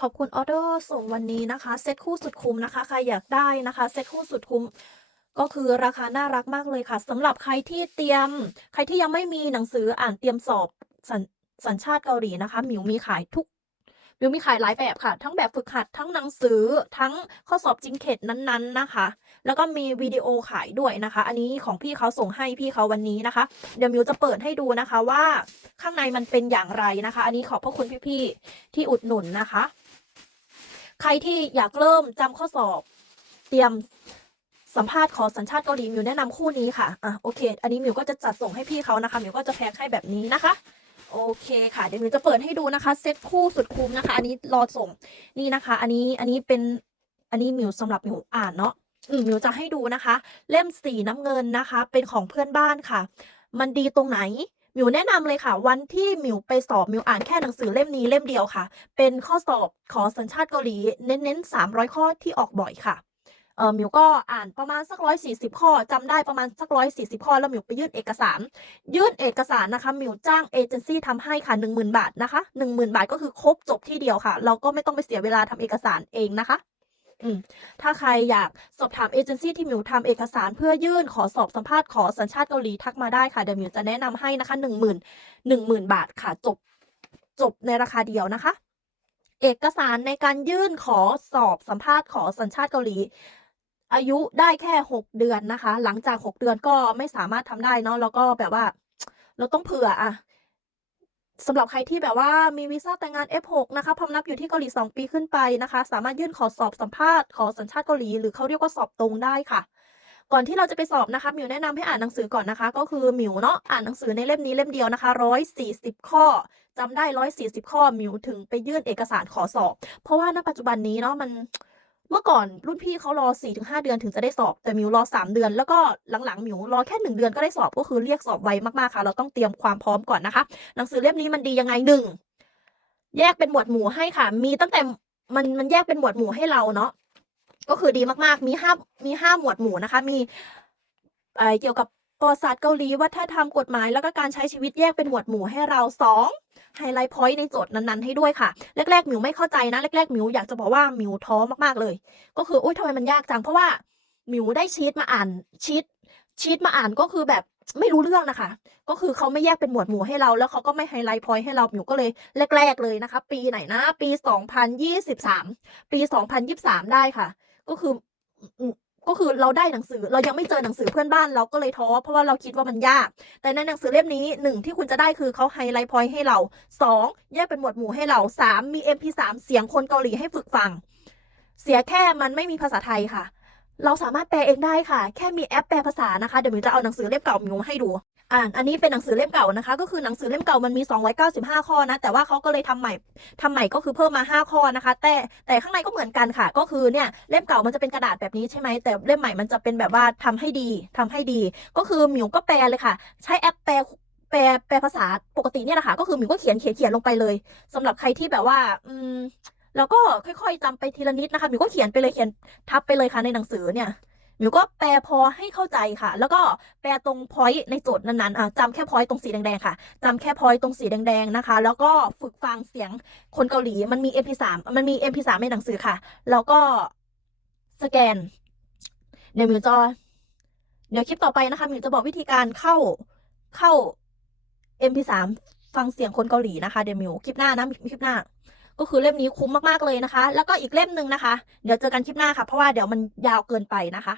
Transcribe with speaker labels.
Speaker 1: ขอบคุณออเดอร์ส่งวันนี้นะคะ เซ็ตคู่สุดคุ้มนะคะ ใครอยากได้นะคะ เซ็ตคู่สุดคุ้มก็คือราคาน่ารักมากเลยค่ะสำหรับใครที่เตรียม ใครที่ยังไม่มีหนังสืออ่านเตรียมสอบสัญสัญชาติเกาหลีนะคะหมิวมีขายทุกหมิวมีขายหลายแบบค่ะ ทั้งแบบฝึกหัดทั้งหนังสือทั้งข้อสอบจริงเขตนั้นๆนะคะ แล้วก็มีวิดีโอขายด้วยนะคะ อันนี้ของพี่เขาส่งให้พี่เขาวันนี้นะคะ เดี๋ยวมิวจะเปิดให้ดูนะคะว่าข้างในมันเป็นอย่างไรนะคะ อันนี้ขอบพระคุณพี่ๆที่อุดหนุนนะคะ ใครที่อยากเริ่มจำข้อสอบ เตรียมสัมภาษณ์ขอสัญชาติเกาหลีมิวแนะนำคู่นี้ค่ะอะโอเค อันนี้มิวก็จะจัดส่งให้พี่เขานะคะมิวก็จะแพ็คให้แบบนี้นะคะโอเคค่ะเดี๋ยวมิวจะเปิดให้ดูนะคะเซตคู่สุดคุ้มนะคะ อันนี้รอส่งนี่นะคะ อันนี้อันนี้เป็นอันนี้มิวสำหรับมิวอ่านเนาะอืมมิวจะให้ดูนะคะ เล่มสีน้ำเงินนะคะ เป็นของเพื่อนบ้านค่ะ มันดีตรงไหน มิวแนะนำเลยค่ะ วันที่มิวไปสอบมิวอ่านแค่หนังสือเล่มนี้เล่มเดียวค่ะ เป็นข้อสอบขอสัญชาติเกาหลีเน้นๆ 300 ข้อที่ออกบ่อยค่ะเออมิวก็อ่านประมาณสักร้อยสี่สิบข้อจำได้ประมาณสักร้อยสี่สิบข้อ แล้วมิวไปยื่นเอกสาร ยื่นเอกสารนะคะมิวจ้างเอเจนซี่ทำให้ค่ะหนึ่งหมื่นบาทนะคะหนึ่งหมื่นบาทก็คือครบจบที่เดียวค่ะ เราก็ไม่ต้องไปเสียเวลาทำเอกสารเองนะคะ ถ้าใครอยากสอบถามเอเจนซี่ที่มิวทำเอกสารเพื่อยื่นขอสอบสัมภาษณ์ขอสัญชาติเกาหลีทักมาได้ค่ะเดี๋ยวมิวจะแนะนำให้นะคะหนึ่งหมื่นหนึ่งหมื่นบาทค่ะจบจบในราคาเดียวนะคะ เอกสารในการยื่นขอสอบสัมภาษณ์ขอสัญชาติเกาหลี อายุได้แค่หกเดือนนะคะ หลังจากหกเดือนก็ไม่สามารถทำได้เนาะแล้วก็แบบว่า เราต้องเผื่ออะ สำหรับใครที่แบบว่ามีวีซ่าแต่งงาน F6 นะคะพำนับอยู่ที่เกาหลี 2 ปีขึ้นไปนะคะ สามารถยื่นขอสอบสัมภาษณ์ขอสัญชาติเกาหลี หรือเขาเรียกว่าสอบตรงได้ค่ะ ก่อนที่เราจะไปสอบนะคะหมิวแนะนำให้อ่านหนังสือก่อนนะคะ ก็คือหมิวเนาะอ่านหนังสือในเล่มนี้เล่มเดียวนะคะร้อยสี่สิบข้อจำได้ร้อยสี่สิบข้อหมิวถึงไปยื่นเอกสารขอสอบ เพราะว่าณปัจจุบันนี้เนาะมัน เมื่อก่อนรุ่นพี่เขารอ4-5เดือนถึงจะได้สอบ แต่มิวรอ 3 เดือน แล้วก็หลังๆมิวรอแค่ 1 เดือนก็ได้สอบก็คือเรียกสอบไวมากๆค่ะ เราต้องเตรียมความพร้อมก่อนนะคะ หนังสือเล่มนี้มันดียังไงหนึ่งแยกเป็นหมวดหมู่ให้ค่ะ มีตั้งแต่มันมันแยกเป็นหมวดหมู่ให้เราเนาะก็คือดีมากๆ มีห้ามีห้าหมวดหมู่นะคะ มีเออเกี่ยวกับประวัติศาสตร์เกาหลีวัฒนธรรมกฎหมาย แล้วก็การใช้ชีวิตแยกเป็นหมวดหมู่ให้เราสอง ไฮไลท์พอยต์ในโจทย์นั้นๆให้ด้วยค่ะ แรกๆมิวไม่เข้าใจนะ แรกๆมิวอยากจะบอกว่ามิวท้อมากๆเลย ก็คืออุ้ยทำไมมันยากจังเพราะว่ามิวได้ชีตมาอ่านชีตชีตมาอ่านก็คือแบบไม่รู้เรื่องนะคะ ก็คือเขาไม่แยกเป็นหมวดหมู่ให้เรา แล้วเขาก็ไม่ไฮไลท์พอยต์ให้เรามิวก็เลยแรก ๆเลยนะคะ ปีไหนนะ ปี 2023 ปี 2023 ได้ค่ะ ก็คือ ก็คือเราได้หนังสือเรายังไม่เจอหนังสือเพื่อนบ้านเราก็เลยท้อเพราะว่าเราคิดว่ามันยาก แต่ในหนังสือเล่มนี้หนึ่งที่คุณจะได้คือเขาไฮไลท์พอยต์ให้เราสองแยกเป็นหมวดหมู่ให้เราสามมี MP3 เสียงคนเกาหลีให้ฝึกฟัง เสียแค่มันไม่มีภาษาไทยค่ะ เราสามารถแปลเองได้ค่ะ แค่มีแอปแปลภาษานะคะเดี๋ยวมิวจะเอาหนังสือเล่มเก่ามิวให้ดู อ่าอันนี้เป็นหนังสือเล่มเก่านะคะ ก็คือหนังสือเล่มเก่ามันมี 295 ข้อนะ แต่ว่าเขาก็เลยทำใหม่ทำใหม่ก็คือเพิ่มมา 5 ข้อนะคะ แต่แต่ข้างในก็เหมือนกันค่ะ ก็คือเนี่ยเล่มเก่ามันจะเป็นกระดาษแบบนี้ใช่ไหมแต่เล่มใหม่มันจะเป็นแบบว่าทำให้ดีทำให้ดี ก็คือหมิวก็แปลเลยค่ะ ใช้แอปแปลแปลแปลภาษาปกติเนี่ยแหละค่ะ ก็คือหมิวก็เขียนเขียนเขียนลงไปเลยสำหรับใครที่แบบว่า อืมแล้วก็ค่อยๆจำไปทีละนิดนะคะหมิวก็เขียนไปเลยเขียนทับไปเลยค่ะในหนังสือเนี่ย มิวก็แปลพอให้เข้าใจค่ะ แล้วก็แปลตรงพอยต์ในโจทย์นั้นๆอะจำแค่พอยต์ตรงสีแดงๆค่ะจำแค่พอยต์ตรงสีแดงๆนะคะ แล้วก็ฝึกฟังเสียงคนเกาหลีมันมี MP3 มันมี MP3 ในหนังสือค่ะ แล้วก็สแกนเดี๋ยวมิวจะเดี๋ยวคลิปต่อไปนะคะมิวจะบอกวิธีการเข้าเข้า MP3 ฟังเสียงคนเกาหลีนะคะเดี๋ยวมิวคลิปหน้านะคลิปหน้า ก็คือเล่มนี้คุ้มมากๆเลยนะคะ แล้วก็อีกเล่มหนึ่งนะคะ เดี๋ยวเจอกันคลิปหน้าค่ะ เพราะว่าเดี๋ยวมันยาวเกินไปนะคะ